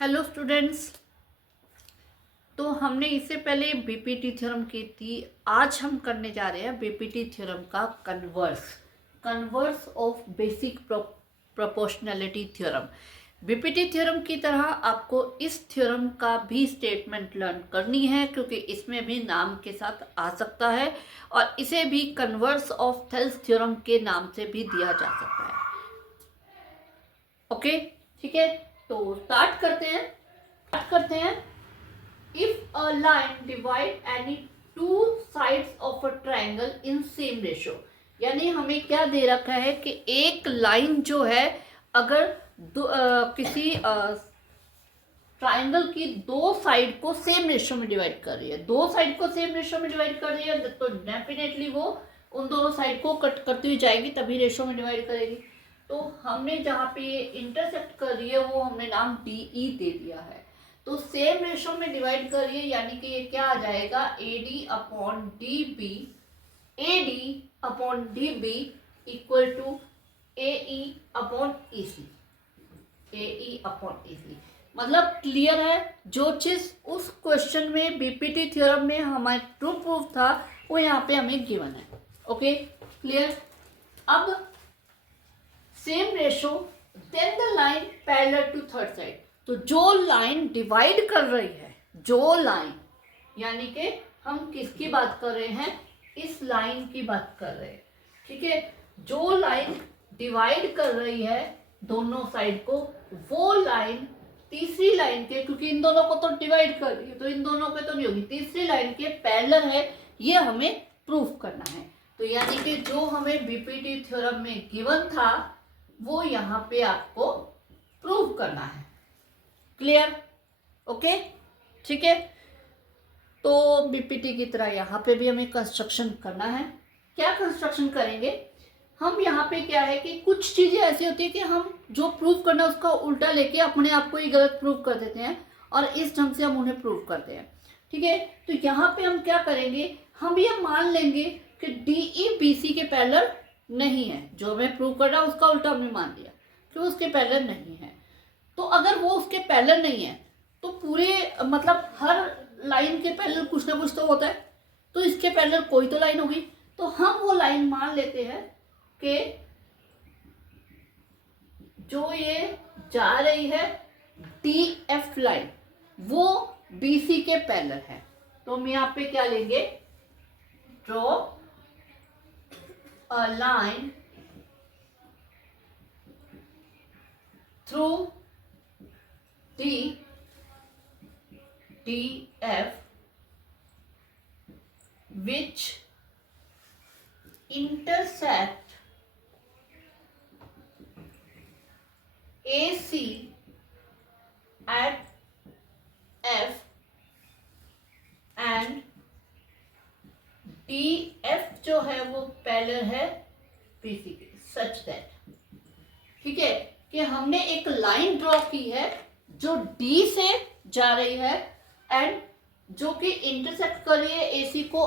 Hello students. तो हमने इससे पहले बीपीटी थ्योरम की थी। आज हम करने जा रहे हैं बीपीटी थ्योरम का converse of basic proportionality theorem. BPT theorem की तरह आपको इस थ्योरम का भी स्टेटमेंट लर्न करनी है, क्योंकि इसमें भी नाम के साथ आ सकता है और इसे भी कन्वर्स ऑफ थेल्स थ्योरम के नाम से भी दिया जा सकता है। ओके, ठीक है, तो स्टार्ट करते हैं। If a line divide any two sides of a triangle in same ratio, यानी हमें क्या दे रखा है कि एक लाइन जो है अगर किसी ट्राइंगल की दो साइड को सेम रेशियो में डिवाइड कर रही है, दो साइड को सेम रेशियो में डिवाइड कर रही है, तो डेफिनेटली वो उन दोनों साइड को कट करती हुई जाएगी, तभी रेशियो में डिवाइड करेगी। तो हमने जहाँ पे ये इंटरसेक्ट कर रही है वो हमने नाम DE दे दिया है। तो सेम रेशियो में डिवाइड कर रही है, यानी कि ये क्या आ जाएगा, AD upon DB equal to AE upon EC। मतलब क्लियर है। जो चीज उस क्वेश्चन में बीपीटी थ्योरम में हमारे ट्रू प्रूफ था वो यहाँ पे हमें गिवन है। Okay, clear. अब same ratio then the line parallel to third side. तो जो लाइन डिवाइड कर रही है, जो लाइन, यानी कि हम किसकी बात कर रहे हैं, इस लाइन की बात कर रहे हैं, ठीक है। जो लाइन डिवाइड कर रही है दोनों साइड को, वो लाइन तीसरी लाइन के, क्योंकि इन दोनों को तो डिवाइड कर रही है तो इन दोनों पे तो नहीं होगी, तीसरी लाइन के पैरेलल है, ये हमें प्रूफ करना है। तो यानी कि जो हमें बीपीटी थ्योरम में गिवन था वो यहाँ पे आपको प्रूव करना है। क्लियर? ओके, ठीक है। तो बीपीटी की तरह यहाँ पे भी हमें कंस्ट्रक्शन करना है। क्या कंस्ट्रक्शन करेंगे हम? यहाँ पे क्या है कि कुछ चीजें ऐसी होती है कि हम जो प्रूव करना है उसका उल्टा लेके अपने आप को ही गलत प्रूव कर देते हैं और इस ढंग से हम उन्हें प्रूव करते हैं, ठीक है। तो यहाँ पे हम क्या करेंगे, हम ये मान लेंगे कि DE BC के पैरेलल नहीं है। जो हमें प्रूव करना उसका उल्टा हमने मान लिया कि उसके पैरेलल नहीं है। तो अगर वो उसके पैरेलल नहीं है तो पूरे मतलब हर लाइन के पैरेलल कुछ ना कुछ तो होता है, तो इसके पैरेलल कोई तो लाइन होगी। तो हम वो लाइन मान लेते हैं कि जो ये जा रही है DF लाइन, वो BC के पैरेलल है। तो हम यहाँ पे क्या लेंगे, draw a line through DF which intersect AC at F and DF जो है वो पैरेलल है BC के, सच दैट, ठीक है, कि हमने एक लाइन ड्रॉ की है जो D से जा रही है एंड जो कि इंटरसेक्ट कर रही है AC को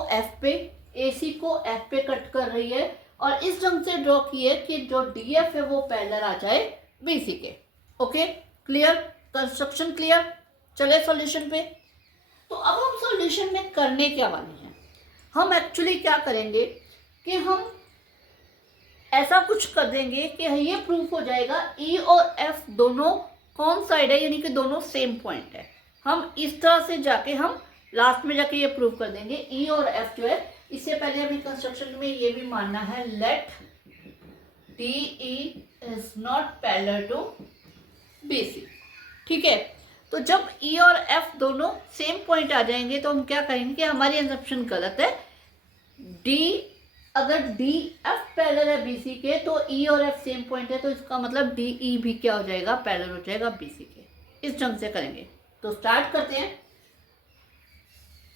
F पे कट कर रही है, और इस ढंग से ड्रॉ की है कि जो DF है वो पैरेलल आ जाए BC के। Okay, clear, construction clear. चले सॉल्यूशन पे। तो अब हम सॉल्यूशन में करने क्या वाले हैं, हम एक्चुअली क्या करेंगे कि हम ऐसा कुछ कर देंगे कि ये प्रूफ हो जाएगा E और F दोनों कौन साइड है, यानी कि दोनों सेम पॉइंट है। हम इस तरह से जाके हम लास्ट में जाके ये प्रूफ कर देंगे E और F जो है। इससे पहले हमें कंस्ट्रक्शन में ये भी मानना है, let DE is not parallel to BC, ठीक है। तो जब E और F दोनों सेम पॉइंट आ जाएंगे तो हम क्या कहेंगे कि हमारी असम्पशन गलत है। अगर DF पैरेलल है BC के तो E और F सेम पॉइंट है, तो इसका मतलब DE भी क्या हो जाएगा, पैरेलल हो जाएगा BC के। इस ढंग से करेंगे। तो स्टार्ट करते हैं।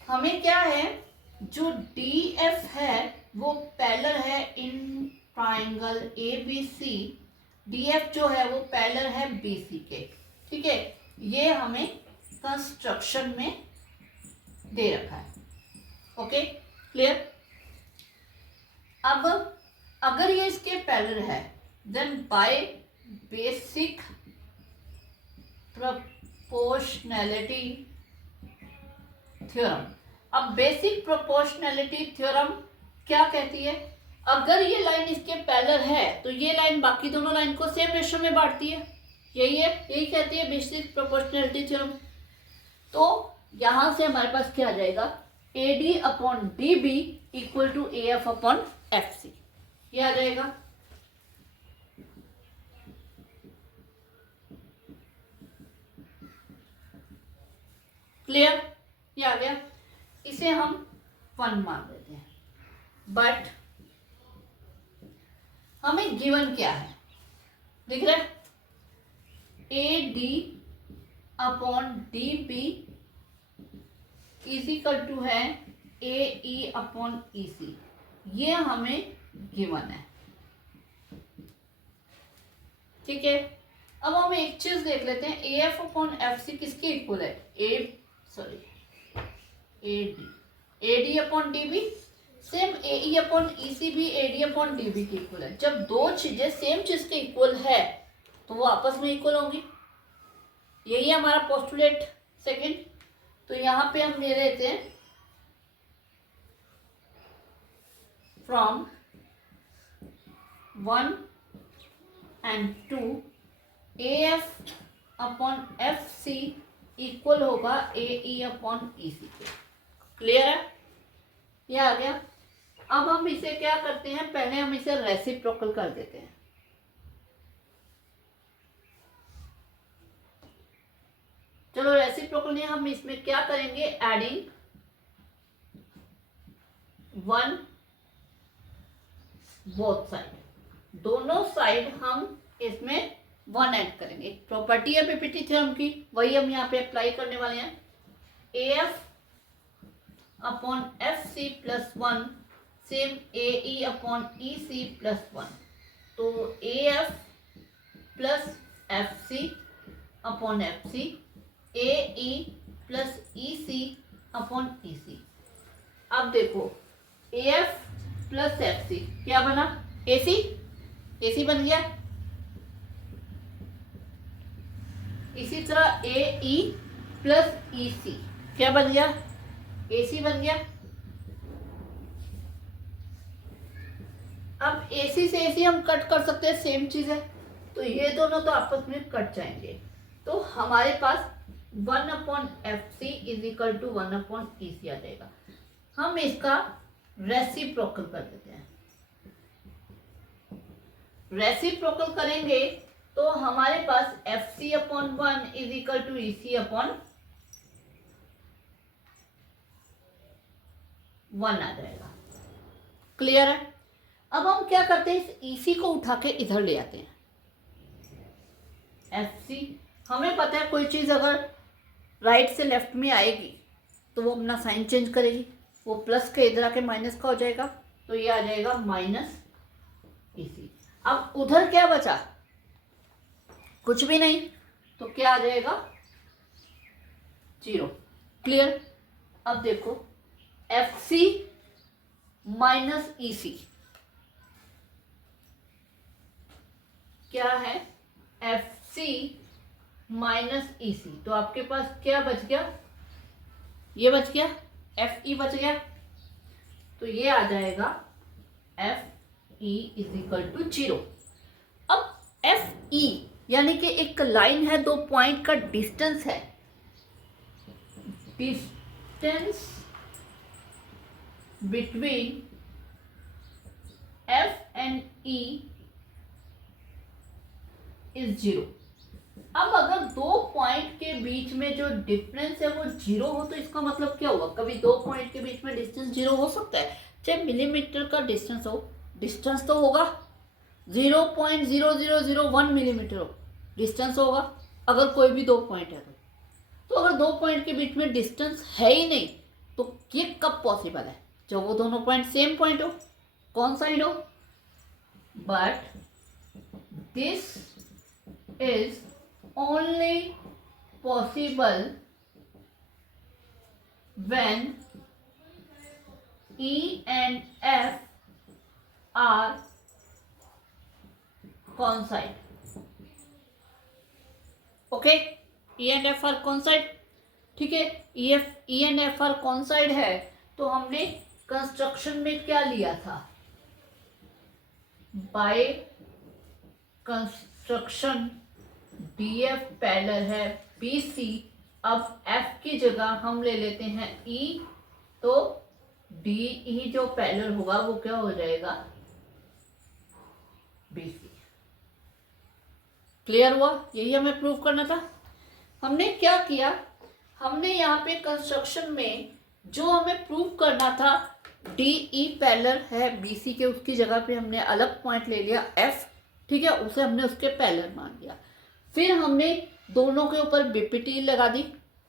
हमें क्या है, जो DF है वो पैरेलल है इन ट्राइंगल ABC, DF जो है वो पैरेलल है BC के, ठीक है। ये हमें कंस्ट्रक्शन में दे रखा है। Okay, clear. अब अगर ये इसके पैरेलल है, then by basic proportionality theorem. अब बेसिक प्रोपोर्शनैलिटी थ्योरम क्या कहती है, अगर ये लाइन इसके पैरेलल है तो ये लाइन बाकी दोनों लाइन को सेम रेशियो में बांटती है, यही है, यही कहती है बेसिक प्रोपोर्शनैलिटी थ्योरम। तो यहां से हमारे पास क्या आ जाएगा, AD upon DB equal to AF upon FC, ये आ जाएगा। क्लियर, ये आ गया। इसे हम 1 मान देते हैं, बट हमें गिवन क्या है, दिख रहा है, AD upon DB is equal to है AE अपॉन EC, ये हमें गिवन है। ठीक है, अब हम एक चीज देख लेते हैं, AF अपॉन FC किसके इक्वल है, AD upon DB, same AE upon EC भी AD अपॉन DB के इक्वल है। जब दो चीजें सेम चीज के इक्वल है तो वो आपस में इक्वल होंगी, यही है हमारा पोस्टुलेट सेकंड। तो यहां पे हम ले लेते हैं from 1 and 2 AF upon FC equal होगा AE अपॉन EC के। क्लियर है, ये आ गया। अब हम इसे क्या करते हैं, पहले हम इसे रेसिप्रोकल कर देते हैं। चलो रेसिप्रोकल नहीं, हम इसमें क्या करेंगे, एडिंग 1 बोथ साइड, दोनों साइड हम इसमें 1 ऐड करेंगे। प्रॉपर्टी है पीपीटी थ्योरम की, वही हम यहाँ पे अप्लाई करने वाले हैं। AF upon FC plus 1 same AE upon EC plus 1, तो AF plus FC upon FC, AE plus EC upon EC। अब देखो AF प्लस FC क्या बना, AC बन गया। इसी तरह AE प्लस EC क्या बन गया, AC बन गया। अब AC से AC हम कट कर सकते हैं, सेम चीज है, तो ये दोनों तो आपस में कट जाएंगे। तो हमारे पास 1 upon FC is equal to 1 upon EC आ जाएगा। हम इसका रेसिप्रोकल कर देते हैं। रेसिप्रोकल करेंगे तो हमारे पास FC upon 1 is equal to EC upon 1 आ जाएगा। क्लियर है। अब हम क्या करते हैं, इस EC को उठा के इधर ले आते हैं। FC हमें पता है कोई चीज अगर राइट से लेफ्ट में आएगी तो वो अपना साइन चेंज करेगी, वो प्लस के इधर आके माइनस का हो जाएगा, तो ये आ जाएगा माइनस EC। अब उधर क्या बचा, कुछ भी नहीं, तो क्या आ जाएगा 0। क्लियर। अब देखो FC माइनस EC क्या है, FC माइनस EC, तो आपके पास क्या बच गया, ये बच गया, FE बच गया, तो ये आ जाएगा FE इज इक्वल टू 0। अब FE यानी कि एक लाइन है, 2 पॉइंट का डिस्टेंस है, distance between F and E is 0। अब अगर 2 पॉइंट के बीच में जो डिफरेंस है वो 0 हो तो इसका मतलब क्या होगा, कभी 2 पॉइंट के बीच में डिस्टेंस 0 हो सकता है, चाहे मिलीमीटर का डिस्टेंस हो, डिस्टेंस तो होगा, 0.0001 मिलीमीटर हो डिस्टेंस होगा अगर कोई भी 2 पॉइंट है तो अगर 2 पॉइंट के बीच में डिस्टेंस है ही नहीं तो ये कब पॉसिबल है, जब वो दोनों पॉइंट सेम पॉइंट हो, कौन साइड हो, but this is only possible when E and F are coincide. Okay, E and F R कौन साइड, ठीक है, ई एंड एफ आर कौन साइड है, तो हमने कंस्ट्रक्शन में क्या लिया था, by construction D F parallel है बी सी। अब एफ की जगह हम ले लेते हैं ई, तो डी ई जो पैरेलल होगा वो क्या हो जाएगा, बी सी। क्लियर हुआ, यही हमें प्रूव करना था। हमने क्या किया, हमने यहाँ पे कंस्ट्रक्शन में जो हमें प्रूव करना था डी ई पैरेलल है बी सी के, उसकी जगह पे हमने अलग पॉइंट ले लिया एफ, ठीक है, उसे हमने उसके पैरेलल मान लिया। फिर हमने दोनों के ऊपर बीपीटी लगा दी,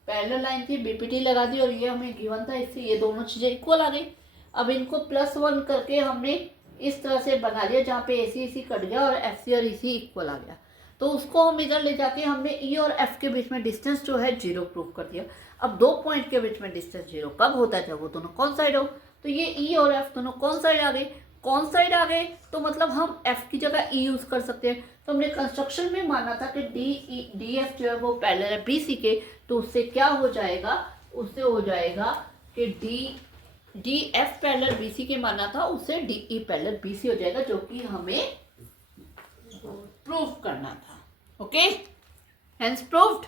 पैरेलल लाइन थी बीपीटी लगा दी, और ये हमें गिवन था, इससे ये दोनों चीज़ें इक्वल आ गई। अब इनको +1 करके हमने इस तरह से बना लिया जहाँ पे AC AC कट गया और FC और EC इक्वल आ गया। तो उसको हम इधर ले जाके हमने E और F के बीच में डिस्टेंस जो है 0 प्रूव कर दिया। अब दो पॉइंट के बीच में डिस्टेंस 0 कब होता है, जब वो दोनों कौन साइड हो। तो ये E और F दोनों कौन साइड आ गए, कौन साइड आ गए, तो मतलब हम F की जगह E यूज़ कर सकते हैं। तो हमने कंस्ट्रक्शन में माना था कि डी एफ जो है वो पैरेलल है BC के, तो उससे क्या हो जाएगा, उससे हो जाएगा कि डी एफ पैरेलल BC के माना था, उससे DE पैरेलल BC हो जाएगा, जो कि हमें प्रूव करना था। Okay, hence proved.